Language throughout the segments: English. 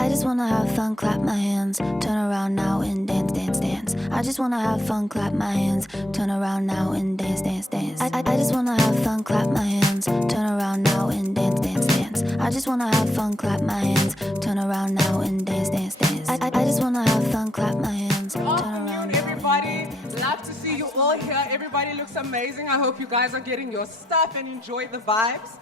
I just wanna have fun, clap my hands, turn around now and dance, dance, dance. I just wanna have fun, clap my hands, turn around now and dance, dance, dance. I just wanna have fun, clap my hands, turn around now and dance, dance, dance. I just wanna have fun, clap my hands, turn around now and dance, dance, dance. I just wanna have fun, clap my hands, turn around now. Afternoon, everybody. Love to see you all here. Everybody looks amazing. I hope you guys are getting your stuff and enjoy the vibes.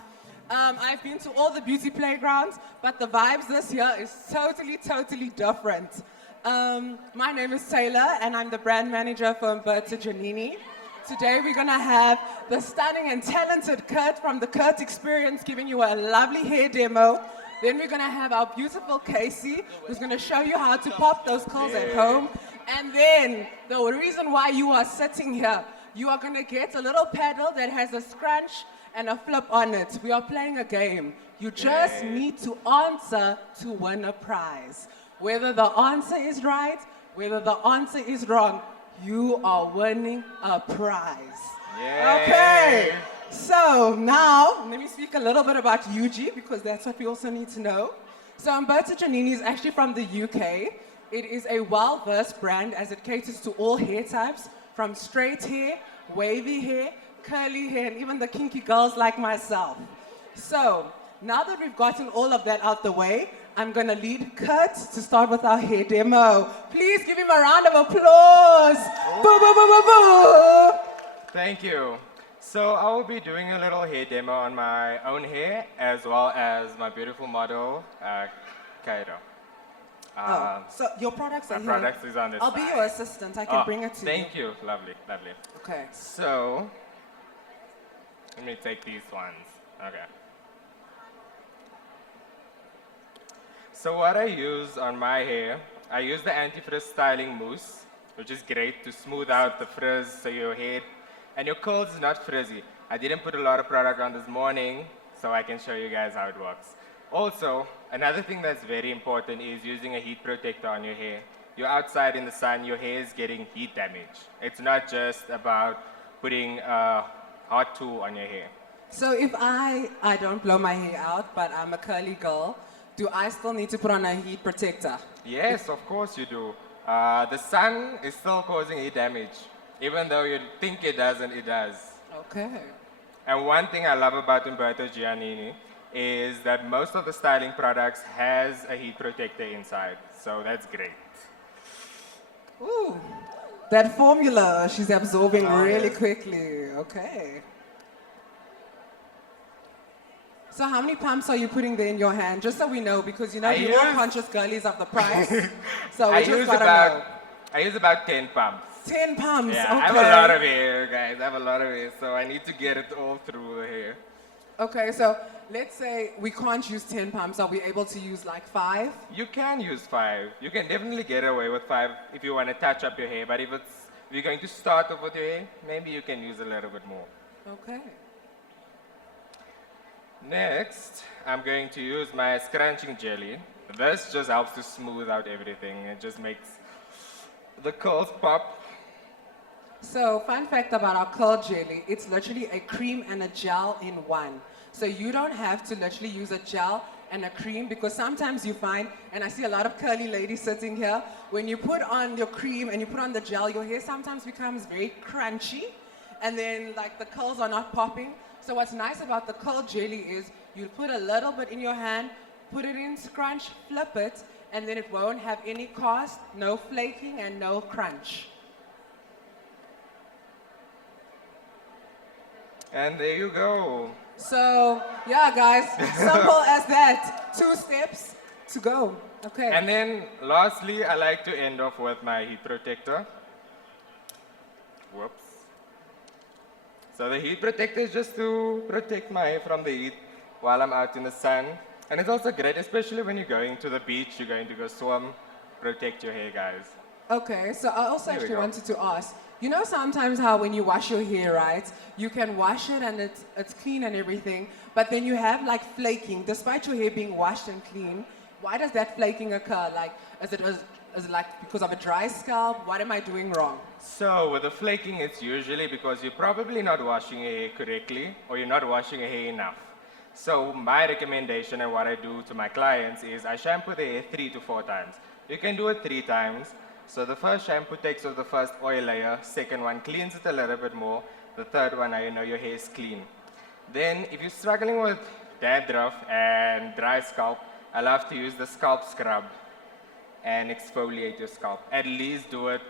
I've been to all the beauty playgrounds, but the vibes this year is totally different. My name is Tayla, and I'm the brand manager for Umberto Giannini. Today we're gonna have the stunning and talented Kurt from the Kurt Experience giving you a lovely hair demo. Then we're gonna have our beautiful Casey, who's gonna show you how to pop those curls at home. And then the reason why you are sitting here, you are gonna get a little paddle that has a scrunch and a flip on it. We are playing a game. You just need to answer to win a prize. Whether the answer is right, whether the answer is wrong, you are winning a prize. Yay. Okay, so now let me speak a little bit about UG because that's what we also need to know. So Umberto Giannini is actually from the UK. It is a well-versed brand as it caters to all hair types, from straight hair, wavy hair, curly hair, and even the kinky girls like myself. So, now that we've gotten all of that out the way, I'm gonna lead Kurt to start with our hair demo. Please give him a round of applause. Boo, boo, boo, boo, boo. Thank you. So I will be doing a little hair demo on my own hair, as well as my beautiful model, Kairo. So your products are My here. products is on this I'll be side. your assistant. I can bring it to you. Thank you. Lovely, lovely. Okay. So, let me take these ones. Okay. So what I use on my hair, I use the anti-frizz styling mousse, which is great to smooth out the frizz so your hair and your curls is not frizzy. I didn't put a lot of product on this morning, so I can show you guys how it works. Also, another thing that's very important is using a heat protector on your hair. You're outside in the sun, your hair is getting heat damage. It's not just about putting a hot tool on your hair. So if I don't blow my hair out, but I'm a curly girl, do I still need to put on a heat protector? Yes, of course you do. The sun is still causing heat damage. Even though you think it doesn't, it does. Okay. And one thing I love about Umberto Giannini is that most of the styling products has a heat protector inside. So that's great. Ooh, that formula she's absorbing really yes. quickly. Okay. So how many pumps are you putting there in your hand? Just so we know, because you know you're all conscious girlies of the price. So we just gotta know. I use about 10 pumps. 10 pumps, Yeah, okay. I have a lot of hair, guys. I have a lot of hair, so I need to get it all through the hair. Okay, so let's say we can't use 10 pumps. Are we able to use like 5? You can use 5. You can definitely get away with 5 if you want to touch up your hair. But if you're going to start off with your hair, maybe you can use a little bit more. Okay. Next, I'm going to use my scrunching jelly. This just helps to smooth out everything. It just makes the curls pop. So, fun fact about our curl jelly, it's literally a cream and a gel in one. So you don't have to literally use a gel and a cream, because sometimes you find, and I see a lot of curly ladies sitting here, when you put on your cream and you put on the gel, your hair sometimes becomes very crunchy, and then like the curls are not popping. So what's nice about the curl jelly is you put a little bit in your hand, put it in scrunch, flip it, and then it won't have any cast, no flaking, and no crunch. And there you go. So, yeah, guys, simple as that. 2 steps to go. Okay. And then, lastly, I like to end off with my heat protector. Whoops. So the heat protector is just to protect my hair from the heat while I'm out in the sun. And it's also great, especially when you're going to the beach, you're going to go swim, protect your hair, guys. Okay, so I also Here we actually go. wanted to ask, you know sometimes how when you wash your hair, right, you can wash it and it's clean and everything, but then you have like flaking, despite your hair being washed and clean. Why does that flaking occur? Like, is it like because of a dry scalp? What am I doing wrong? So with the flaking, it's usually because you're probably not washing your hair correctly or you're not washing your hair enough. So my recommendation and what I do to my clients is I shampoo the hair 3 to 4 times. You can do it 3 times. So the first shampoo takes off the first oil layer, second one cleans it a little bit more, the third one, now you know your hair is clean. Then if you're struggling with dandruff and dry scalp, I love to use the scalp scrub and exfoliate your scalp. At least do it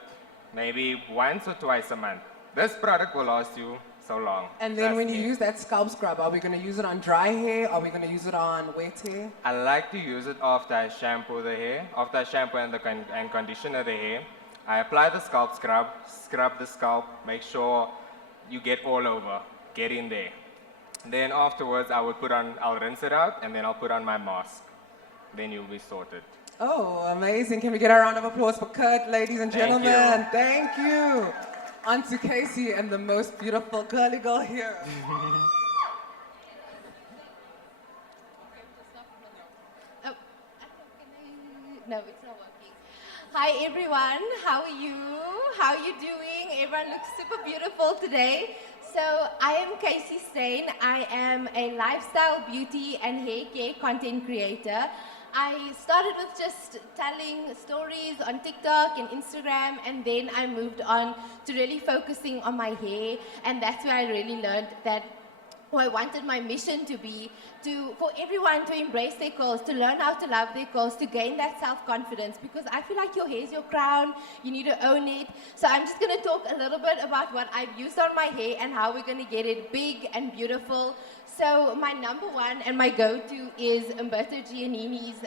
maybe once or twice a month. This product will last you so long. And then Trust when you me. use that scalp scrub, are we going to use it on dry hair? Are we going to use it on wet hair? I like to use it after I shampoo the hair, after I shampoo and conditioner the hair. I apply the scalp scrub the scalp, make sure you get all over, get in there. Then afterwards, I'll rinse it out, and then I'll put on my mask. Then you'll be sorted. Oh, amazing. Can we get a round of applause for Kurt, ladies and Thank you. gentlemen? Thank you. On to Casey and the most beautiful curly girl here. Oh, no, it's not working. Hi everyone, how are you? How are you doing? Everyone looks super beautiful today. So I am Casey Stein. I am a lifestyle, beauty and hair care content creator. I started with just telling stories on TikTok and Instagram, and then I moved on to really focusing on my hair, and that's where I really learned that what I wanted my mission to be, for everyone to embrace their curls, to learn how to love their curls, to gain that self-confidence, because I feel like your hair is your crown, you need to own it. So I'm just going to talk a little bit about what I've used on my hair and how we're going to get it big and beautiful. So my number one and my go-to is Umberto Giannini's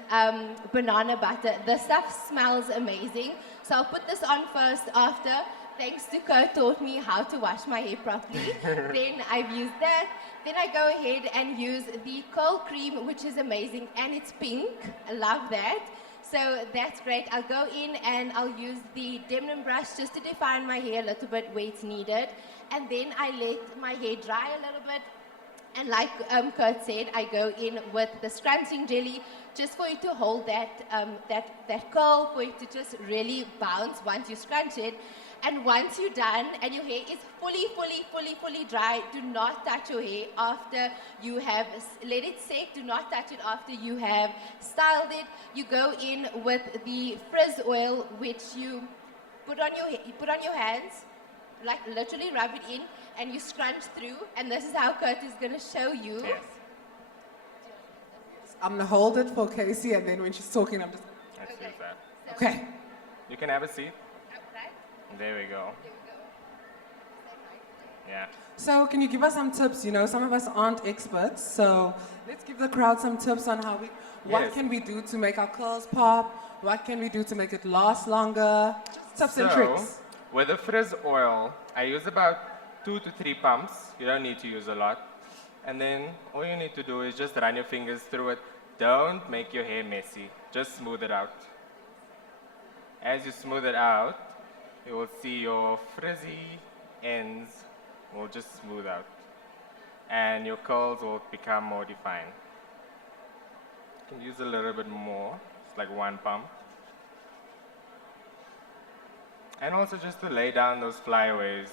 banana butter. The stuff smells amazing. So I'll put this on first after. Thanks to Kurt taught me how to wash my hair properly. Then I've used that. Then I go ahead and use the curl cream, which is amazing, and it's pink. I love that. So that's great. I'll go in and I'll use the denim brush just to define my hair a little bit where it's needed. And then I let my hair dry a little bit. And like Kurt said, I go in with the scrunching jelly just for it to hold that curl, for it to just really bounce once you scrunch it. And once you're done and your hair is fully dry, do not touch your hair after you have let it set. Do not touch it after you have styled it. You go in with the frizz oil, which you put on your hands, like literally rub it in, and you scrunch through. And this is how Kurt is going to show you. Yes. I'm going to hold it for Casey, and then when she's talking, I'm just... Let's use that. So, Okay. You can have a seat. right? There we go. There we go. Yeah. So can you give us some tips? You know, some of us aren't experts, so let's give the crowd some tips on what Yes. can we do to make our curls pop? What can we do to make it last longer? Just tips and tricks. With the frizz oil, I use about 2 to 3 pumps. You don't need to use a lot. And then all you need to do is just run your fingers through it. Don't make your hair messy. Just smooth it out. As you smooth it out, you will see your frizzy ends will just smooth out. And your curls will become more defined. You can use a little bit more. It's like 1 pump. And also just to lay down those flyaways.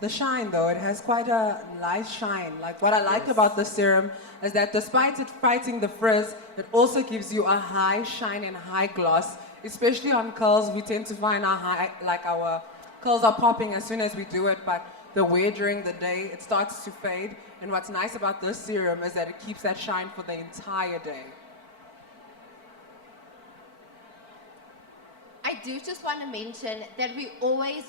The shine, though, it has quite a nice shine. Like, what I like about the serum is that despite it fighting the frizz, it also gives you a high shine and high gloss. Especially on curls, we tend to find our curls are popping as soon as we do it, but the wear during the day, it starts to fade. And what's nice about this serum is that it keeps that shine for the entire day. I do just want to mention that we always,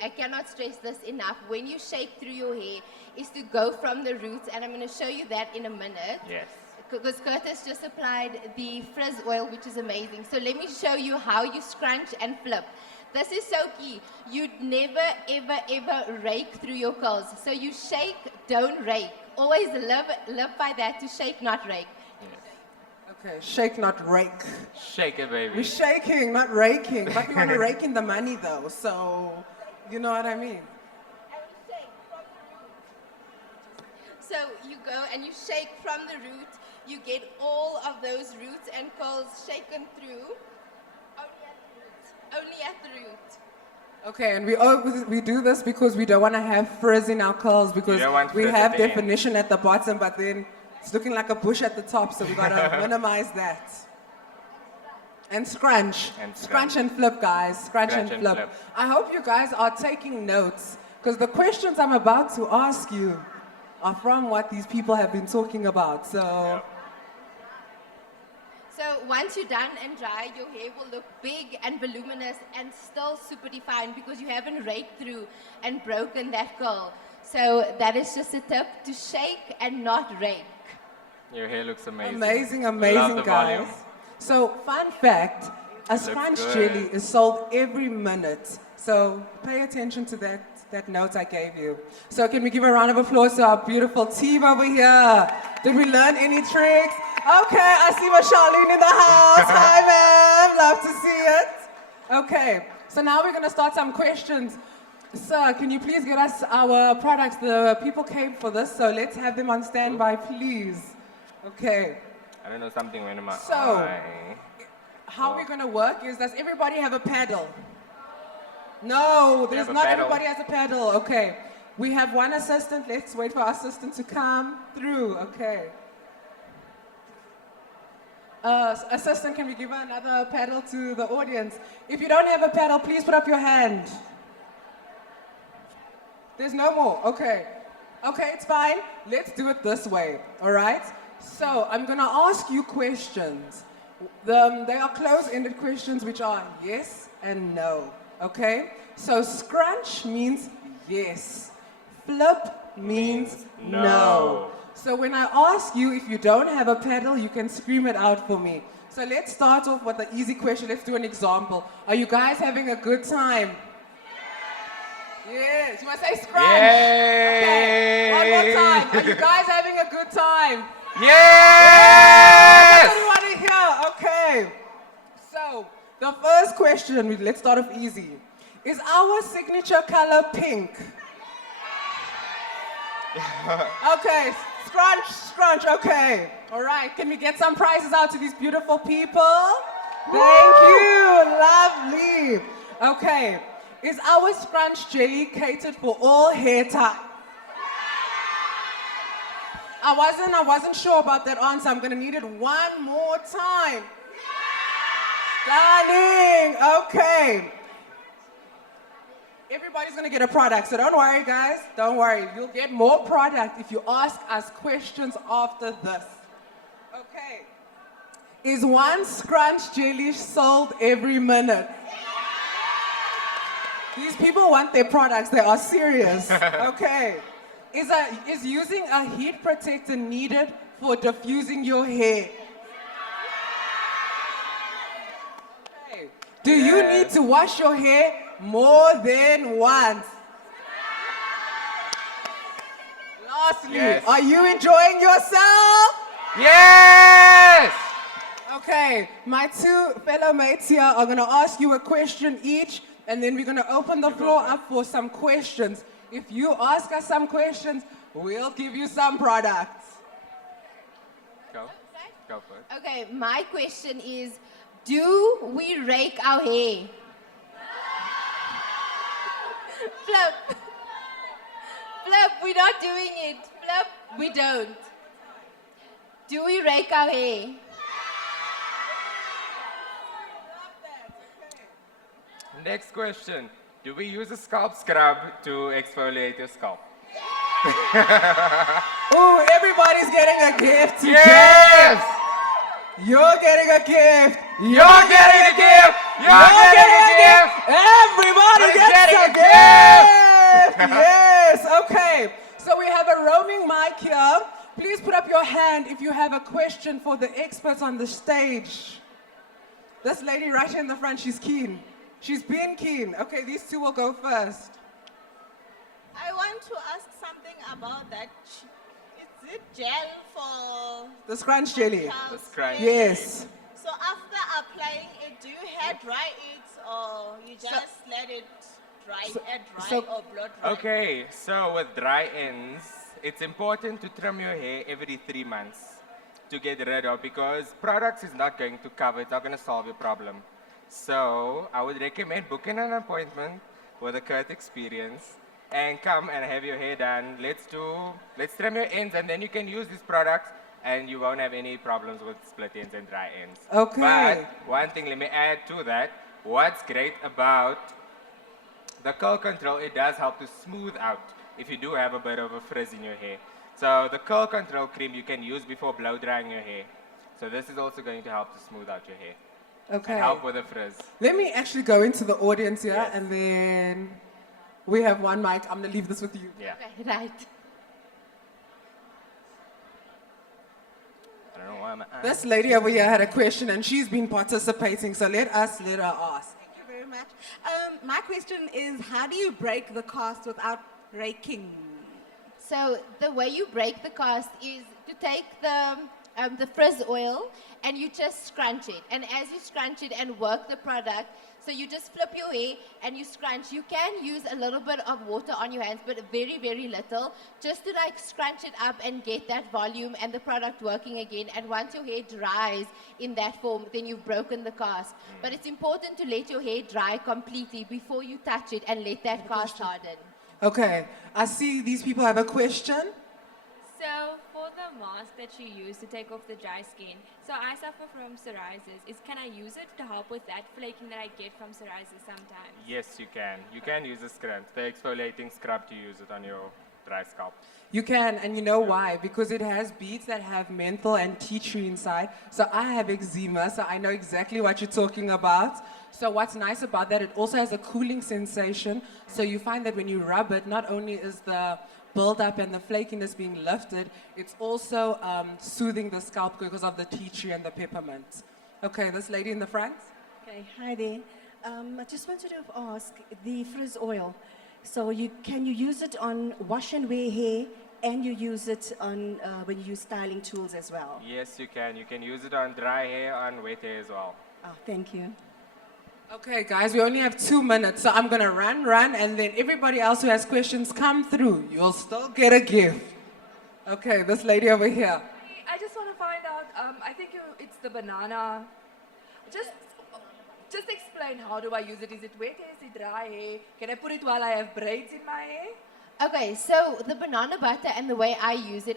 I cannot stress this enough, when you shake through your hair, is to go from the roots, and I'm going to show you that in a minute. Yes. Because Curtis just applied the frizz oil, which is amazing. So let me show you how you scrunch and flip. This is so key. You'd never, ever rake through your curls. So you shake, don't rake. Always live by that, to shake, not rake. Okay, shake, not rake. Shake it, baby. We're shaking, not raking. But we want to rake in the money, though, so you know what I mean. And you shake from the root. So you go and you shake from the root. You get all of those roots and curls shaken through. Only at the root. Okay, and we do this because we don't want to have frizz in our curls because don't want we frizz have at the end. definition at the bottom, but then it's looking like a bush at the top, so we gotta minimize that. And scrunch. And Scrunch and flip, guys. Scrunch and flip. I hope you guys are taking notes because the questions I'm about to ask you are from what these people have been talking about. So. Yep. So once you're done and dry, your hair will look big and voluminous and still super defined because you haven't raked through and broken that curl. So that is just a tip to shake and not rake. Your hair looks amazing. Amazing, Love amazing, the guys. volume. So, fun fact, a scrunch good. jelly is sold every minute. So, pay attention to that note I gave you. So, can we give a round of applause to our beautiful team over here? Did we learn any tricks? Okay, I see my Charlene in the house. Hi, ma'am. Love to see it. Okay, so now we're going to start some questions. Sir, can you please get us our products? The people came for this, so let's have them on standby, please. Okay. I don't know, something went in my So, eye. how we're going to work is, does everybody have a paddle? No, there's have a not paddle. everybody has a paddle. Okay. We have one assistant. Let's wait for our assistant to come through. Okay. Assistant, can we give another paddle to the audience? If you don't have a paddle, please put up your hand. There's no more. Okay. Okay, it's fine. Let's do it this way. All right? So, I'm going to ask you questions. They are close-ended questions, which are yes and no. Okay? So, scrunch means yes. Flip means no. So, when I ask you if you don't have a paddle, you can scream it out for me. So, let's start off with an easy question. Let's do an example. Are you guys having a good time? Yes. You want to say scrunch? Yay! Okay. One more time. Are you guys having a good time? Yes! Everybody here. Okay. So, the first question, let's start off easy. Is our signature color pink? Okay. Scrunch, scrunch. Okay. All right. Can we get some prizes out to these beautiful people? Thank you. Lovely. Okay. Is our scrunch jelly catered for all hair types? I wasn't sure about that answer. I'm gonna need it one more time. Stunning. Okay. Everybody's gonna get a product, so don't worry, guys. Don't worry. You'll get more product if you ask us questions after this. Okay. Is one scrunch jelly sold every minute? These people want their products. They are serious. Okay. Is using a heat protector needed for diffusing your hair? Okay. Do you need to wash your hair more than once? Lastly, Yes. are you enjoying yourself? Yes! Okay, my two fellow mates here are going to ask you a question each, and then we're going to open the floor up for some questions. If you ask us some questions, we'll give you some products. Go. Go for it. Okay, my question is, do we rake our hair? Flip. Flip, we're not doing it. Flip, we don't. Do we rake our hair? Next question. Do we use a scalp scrub to exfoliate your scalp? Ooh, everybody's getting a gift today. Yes! You're getting a gift. You're getting a gift! You're getting a gift! Everybody Everybody's gets getting a a gift. Yes, okay. So we have a roaming mic here. Please put up your hand if you have a question for the experts on the stage. This lady right here in the front, she's keen. She's been keen. Okay, these two will go first. I want to ask something about that. Is it gel for The scrunch jelly. the scrunch. Yes. So after applying it, do you hair dry it or you just let it dry, air dry so- or blow dry? Okay, so with dry ends, it's important to trim your hair every 3 months to get rid of, because products is not going to cover, it's not going to solve your problem. So I would recommend booking an appointment with a Kurt experience and come and have your hair done. Let's trim your ends, and then you can use these products and you won't have any problems with split ends and dry ends. Okay. But one thing, let me add to that. What's great about the curl control, it does help to smooth out if you do have a bit of a frizz in your hair. So the curl control cream you can use before blow drying your hair. So this is also going to help to smooth out your hair. Okay. And help with the frizz. Let me actually go into the audience here, Yes. and then we have one mic. I'm going to leave this with you. Yeah. Okay, right. I don't know why I'm This lady over here had a question, and she's been participating, so let her ask. Thank you very much. My question is, how do you break the cast without raking? So the way you break the cast is to take the frizz oil and you just scrunch it. And as you scrunch it and work the product, so you just flip your hair and you scrunch. You can use a little bit of water on your hands, but very, very little, just to like scrunch it up and get that volume and the product working again. And once your hair dries in that form, then you've broken the cast. But it's important to let your hair dry completely before you touch it and let that cast harden. Okay, I see these people have a question. So for the mask that you use to take off the dry skin, so I suffer from psoriasis. Can I use it to help with that flaking that I get from psoriasis sometimes? Yes, you can. You can use a scrub, the exfoliating scrub to use it on your dry scalp. You can, and you know why? Because it has beads that have menthol and tea tree inside. So I have eczema, so I know exactly what you're talking about. So what's nice about that, it also has a cooling sensation. So you find that when you rub it, not only is the build-up and the flakiness being lifted, it's also soothing the scalp because of the tea tree and the peppermint. Okay, this lady in the front. Okay, hi there. I just wanted to ask the frizz oil. So can you use it on wash and wear hair, and you use it on when you use styling tools as well? Yes, you can. You can use it on dry hair, on wet hair as well. Oh, thank you. Okay, guys, we only have 2 minutes, so I'm gonna run, and then everybody else who has questions, come through. You'll still get a gift. Okay, this lady over here. I just want to find out, I think it's the banana. Just explain, how do I use it? Is it wet hair? Is it dry hair? Can I put it while I have braids in my hair? Okay, so the banana butter and the way I use it,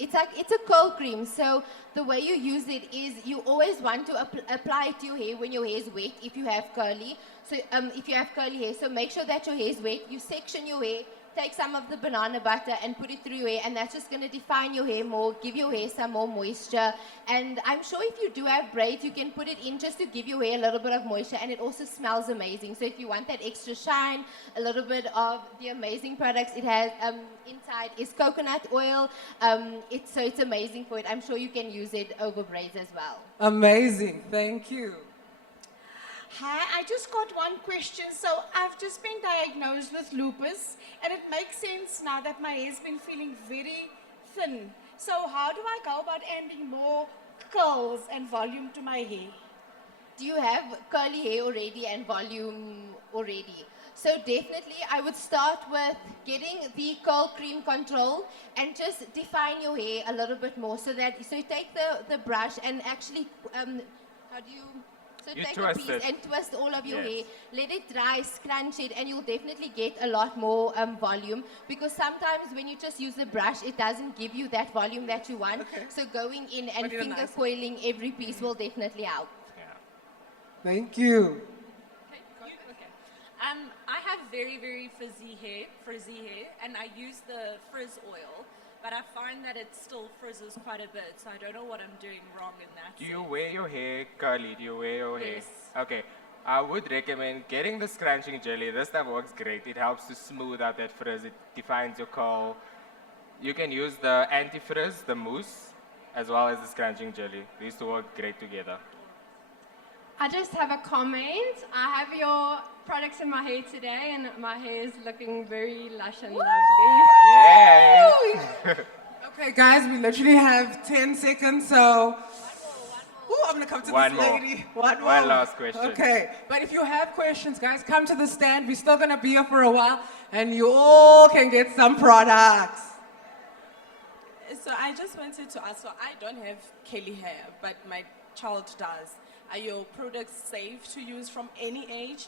it's a curl cream. So the way you use it is you always want to apply it to your hair when your hair is wet if you have curly. So if you have curly hair, so make sure that your hair is wet. You section your hair, take some of the banana butter and put it through your hair, and that's just going to define your hair more, give your hair some more moisture. And I'm sure if you do have braids, you can put it in just to give your hair a little bit of moisture, and it also smells amazing. So if you want that extra shine, a little bit of the amazing products it has inside is coconut oil. It's amazing for it. I'm sure you can use it over braids as well. Amazing, thank you. Hi, I just got one question. So I've just been diagnosed with lupus, and it makes sense now that my hair's been feeling very thin. So how do I go about adding more curls and volume to my hair? Do you have curly hair already and volume already? So definitely I would start with getting the curl cream control and just define your hair a little bit more so you take the brush and actually, So You take a twist piece it. and twist all of your Yes. hair, let it dry, scrunch it, and you'll definitely get a lot more volume, because sometimes when you just use the brush, it doesn't give you that volume that you want. Okay. So going in and But in a finger nice- coiling every piece will definitely help. Yeah. Thank you. I have very, very frizzy hair, and I use the frizz oil, but I find that it still frizzes quite a bit, so I don't know what I'm doing wrong in that. Do you wear your hair curly? Do you wear your hair? Yes. Okay. I would recommend getting the scrunching jelly. This stuff works great. It helps to smooth out that frizz. It defines your curl. You can use the anti-frizz, the mousse, as well as the scrunching jelly. These two work great together. I just have a comment. I have your products in my hair today, and my hair is looking very lush and lovely. Yay! Okay, guys, we literally have 10 seconds, so... Ooh, I'm gonna come to One this more. lady. One One last question. Okay, but if you have questions, guys, come to the stand. We're still gonna be here for a while, and you all can get some products. So I just wanted to ask, so I don't have curly hair, but my child does. Are your products safe to use from any age?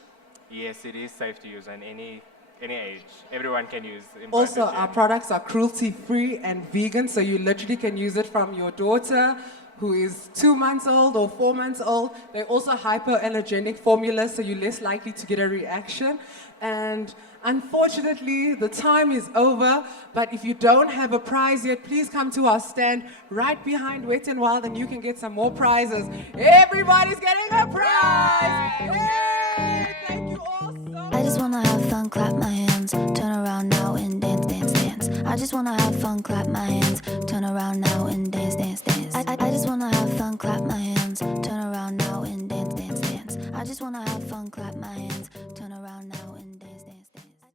Yes, it is safe to use on any age. Everyone can use Umberto Also, our Giannini. products are cruelty-free and vegan, so you literally can use it from your daughter who is 2 months old or 4 months old. They're also hypoallergenic formulas, so you're less likely to get a reaction. And unfortunately, the time is over, but if you don't have a prize yet, please come to our stand right behind Wet n Wild and you can get some more prizes. Everybody's getting a prize!